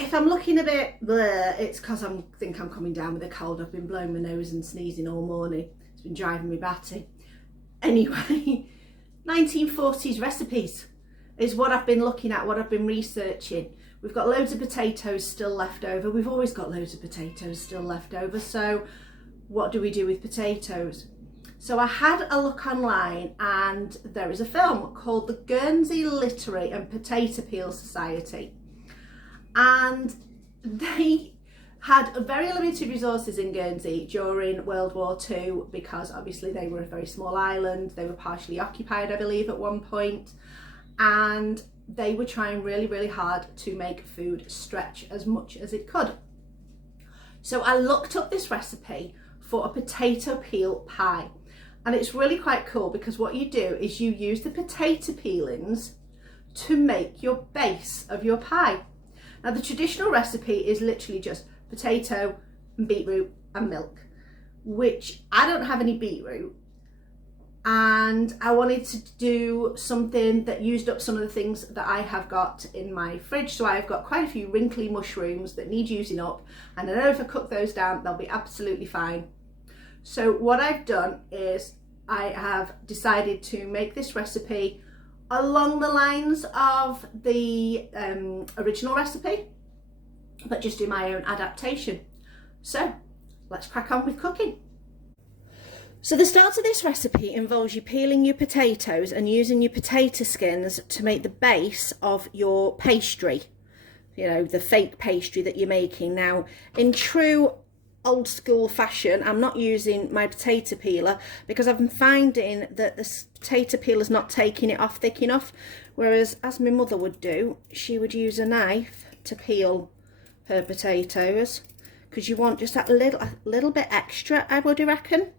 If I'm looking a bit bleh, it's because I think I'm coming down with a cold. I've been blowing my nose and sneezing all morning. It's been driving me batty. Anyway, 1940s recipes is what I've been looking at, what I've been researching. We've got loads of potatoes still left over. We've always got loads of potatoes still left over. So what do we do with potatoes? So I had a look online, and there is a film called the Guernsey Literary and Potato Peel Society. And they had very limited resources in Guernsey during World War II, because obviously they were a very small island. They were partially occupied, I believe, at one point. And they were trying really, really hard to make food stretch as much as it could. So I looked up this recipe for a potato peel pie. And it's really quite cool, because what you do is you use the potato peelings to make your base of your pie. Now, the traditional recipe is literally just potato and beetroot and milk, which I don't have any beetroot. And I wanted to do something that used up some of the things that I have got in my fridge. So I've got quite a few wrinkly mushrooms that need using up. And I know if I cook those down, they'll be absolutely fine. So what I've done is I have decided to make this recipe along the lines of the original recipe, but just do my own adaptation. So let's crack on with cooking. So the start of this recipe involves you peeling your potatoes and using your potato skins to make the base of your pastry, you know, the fake pastry that you're making. Now, in true old school fashion, I'm not using my potato peeler, because I'm finding that the potato peeler's not taking it off thick enough, whereas as my mother would do, she would use a knife to peel her potatoes, because you want just that little bit extra, I would reckon,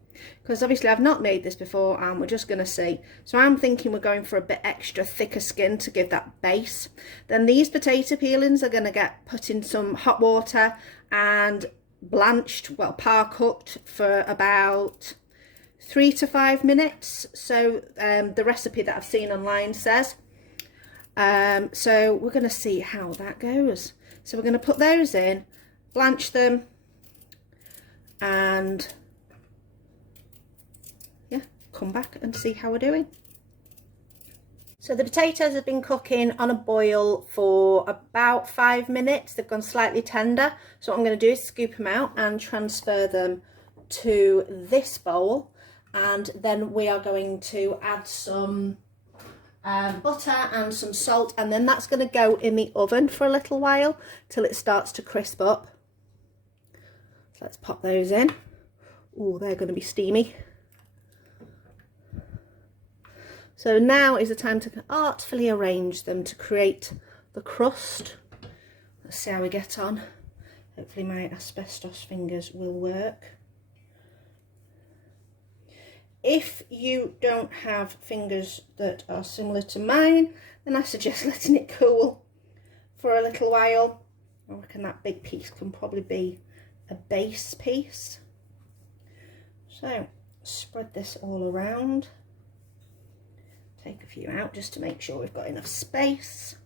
because obviously I've not made this before and we're just going to see. So I'm thinking we're going for a bit extra thicker skin to give that base. Then these potato peelings are going to get put in some hot water and blanched, well, par cooked for about 3 to 5 minutes. So the recipe that I've seen online says. So we're going to see how that goes. So we're going to put those in, blanch them, and yeah, come back and see how we're doing. So the potatoes have been cooking on a boil for about 5 minutes. They've gone slightly tender. So what I'm going to do is scoop them out and transfer them to this bowl. And then we are going to add some butter and some salt. And then that's going to go in the oven for a little while till it starts to crisp up. So let's pop those in. Oh, they're going to be steamy. So now is the time to artfully arrange them to create the crust. Let's see how we get on. Hopefully my asbestos fingers will work. If you don't have fingers that are similar to mine, then I suggest letting it cool for a little while. I reckon that big piece can probably be a base piece. So spread this all around. Take a few out just to make sure we've got enough space.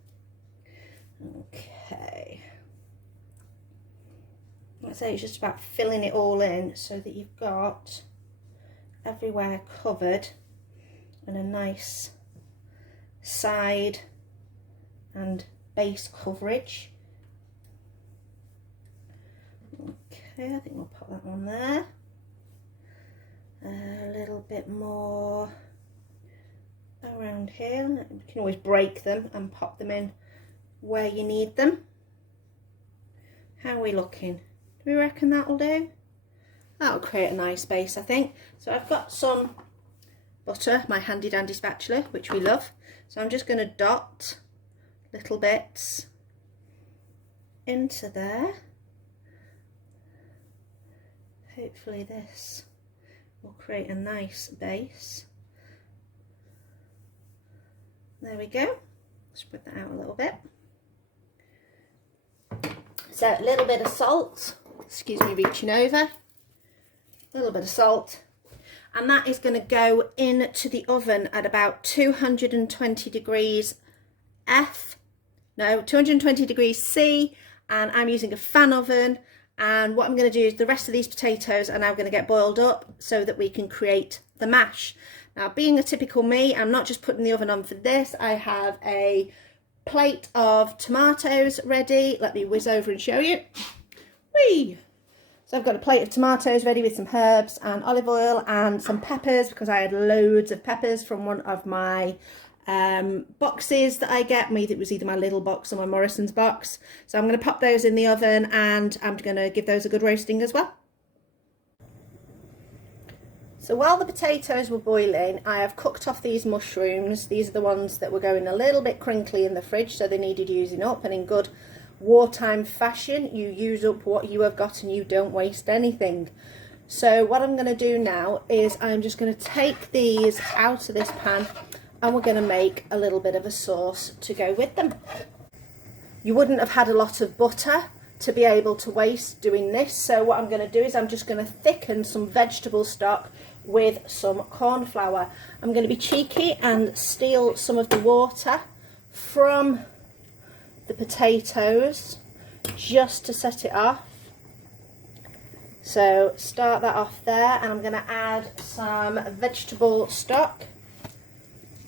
Okay. Like I say, it's just about filling it all in so that you've got everywhere covered and a nice side and base coverage. Okay, I think we'll pop that one there. A little bit more around here. You can always break them and pop them in where you need them. How are we looking? Do we reckon that'll do? That'll create a nice base, I think. So I've got some butter, my handy dandy spatula, which we love. So I'm just going to dot little bits into there. Hopefully this will create a nice base. There we go. Spread that out a little bit. So a little bit of salt. Excuse me reaching over. A little bit of salt. And that is going to go into the oven at about 220 degrees 220 degrees C and I'm using a fan oven. And what I'm going to do is the rest of these potatoes are now going to get boiled up so that we can create the mash. Now, being a typical me, I'm not just putting the oven on for this. I have a plate of tomatoes ready. Let me whiz over and show you. Whee! So I've got a plate of tomatoes ready with some herbs and olive oil and some peppers, because I had loads of peppers from one of my boxes that I get. It was either my little box or my Morrison's box. So I'm going to pop those in the oven, and I'm going to give those a good roasting as well. So while the potatoes were boiling, I have cooked off these mushrooms. These are the ones that were going a little bit crinkly in the fridge, so they needed using up. And in good wartime fashion, you use up what you have got and you don't waste anything. So what I'm going to do now is I'm just going to take these out of this pan, and we're going to make a little bit of a sauce to go with them. You wouldn't have had a lot of butter to be able to waste doing this, so what I'm going to do is I'm just going to thicken some vegetable stock with some corn flour. I'm going to be cheeky and steal some of the water from the potatoes just to set it off. So start that off there, and I'm going to add some vegetable stock.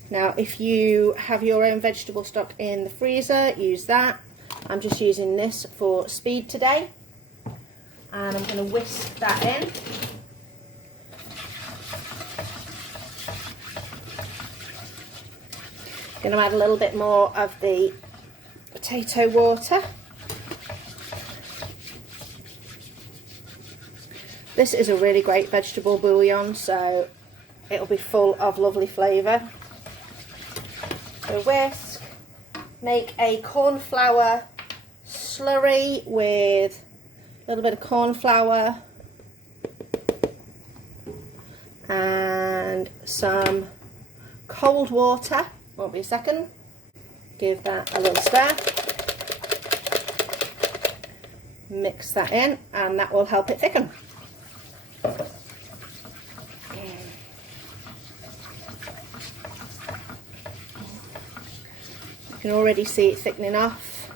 Now, if you have your own vegetable stock in the freezer, use that. I'm just using this for speed today. And I'm going to whisk that in. Going to add a little bit more of the potato water. This is a really great vegetable bouillon, so it'll be full of lovely flavour. So whisk, make a corn flour slurry with a little bit of corn flour and some cold water. Won't be a second. Give that a little stir. Mix that in, and that will help it thicken. You can already see it thickening off.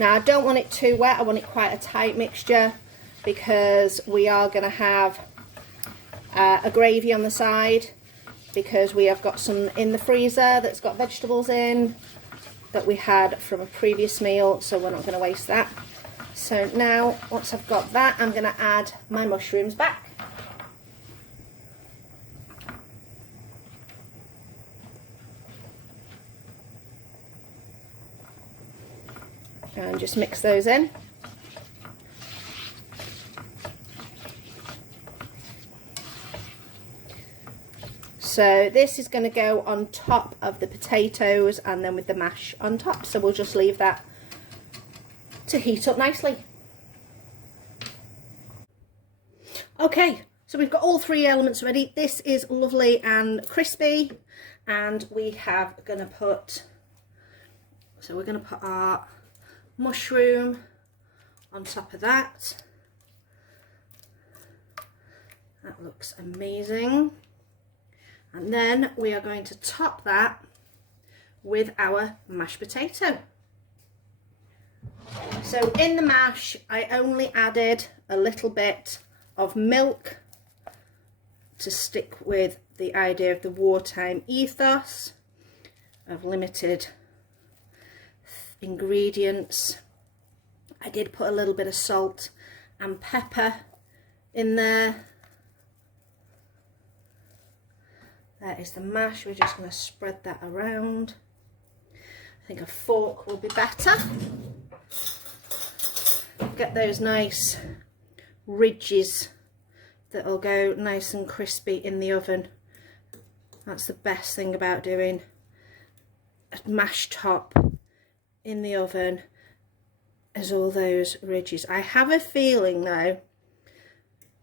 Now, I don't want it too wet. I want it quite a tight mixture, because we are going to have a gravy on the side, because we have got some in the freezer that's got vegetables in that we had from a previous meal, so we're not going to waste that. So now, once I've got that, I'm going to add my mushrooms back. And just mix those in. So this is going to go on top of the potatoes, and then with the mash on top. So we'll just leave that to heat up nicely. Okay, so we've got all three elements ready. This is lovely and crispy, and we have going to put, so we're going to put our mushroom on top of that. That looks amazing. And then we are going to top that with our mashed potato. So in the mash, I only added a little bit of milk to stick with the idea of the wartime ethos of limited ingredients. I did put a little bit of salt and pepper in there. There is the mash. We're just going to spread that around. I think a fork will be better. Get those nice ridges that'll go nice and crispy in the oven. That's the best thing about doing a mash top in the oven, is all those ridges. I have a feeling though,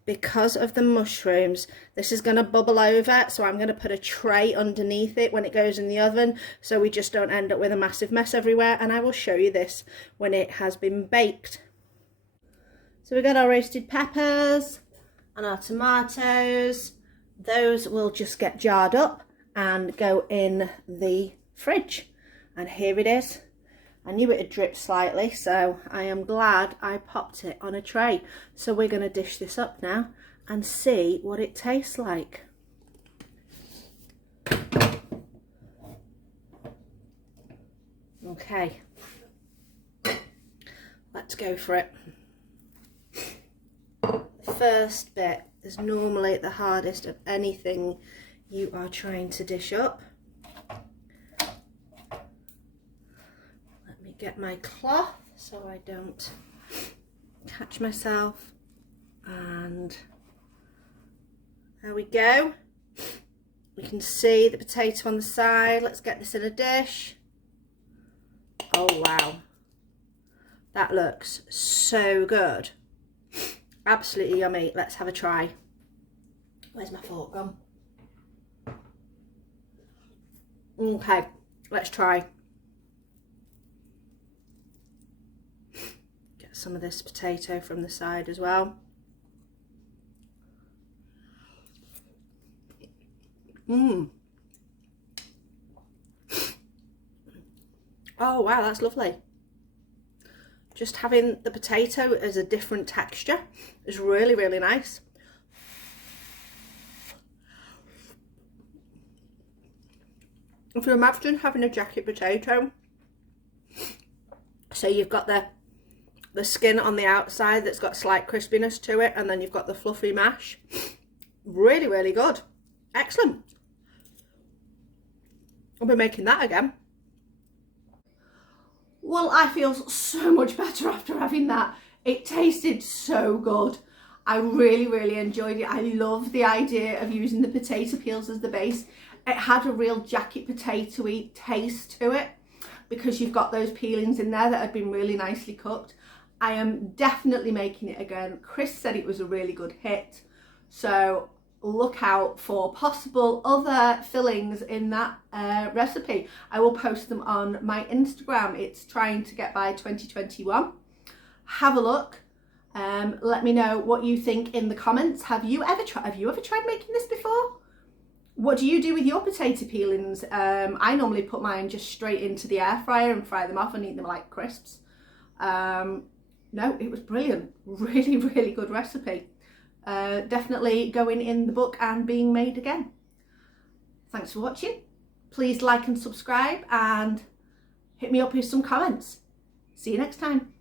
because of the mushrooms, this is going to bubble over, so I'm going to put a tray underneath it when it goes in the oven, so we just don't end up with a massive mess everywhere, and I will show you this when it has been baked. So we've got our roasted peppers and our tomatoes. Those will just get jarred up and go in the fridge. And here it is. I knew it had dripped slightly, so I am glad I popped it on a tray. So we're going to dish this up now and see what it tastes like. Okay, let's go for it. The first bit is normally the hardest of anything you are trying to dish up. Let me get my cloth so I don't catch myself, and there we go. We can see the potato on the side. Let's get this in a dish. Oh wow, that looks so good. Absolutely yummy. Let's have a try. Where's my fork gone? Okay, let's try. Get some of this potato from the side as well. Oh wow, that's lovely. Just having the potato as a different texture is really, really nice. If you imagine having a jacket potato, so you've got the skin on the outside that's got slight crispiness to it, and then you've got the fluffy mash. Really, really good. Excellent. I'll be making that again. Well, I feel so much better after having that. It tasted so good. I really, really enjoyed it. I love the idea of using the potato peels as the base. It had a real jacket potato-y taste to it because you've got those peelings in there that had been really nicely cooked. I am definitely making it again. Chris said it was a really good hit. So look out for possible other fillings in that recipe. I will post them on my Instagram. It's trying to get by 2021. Have a look. Let me know what you think in the comments. Have you ever tried making this before? What do you do with your potato peelings? I normally put mine just straight into the air fryer and fry them off and eat them like crisps. No, it was brilliant. Really, really good recipe. Definitely going in the book and being made again. Thanks for watching. Please like and subscribe and hit me up with some comments. See you next time.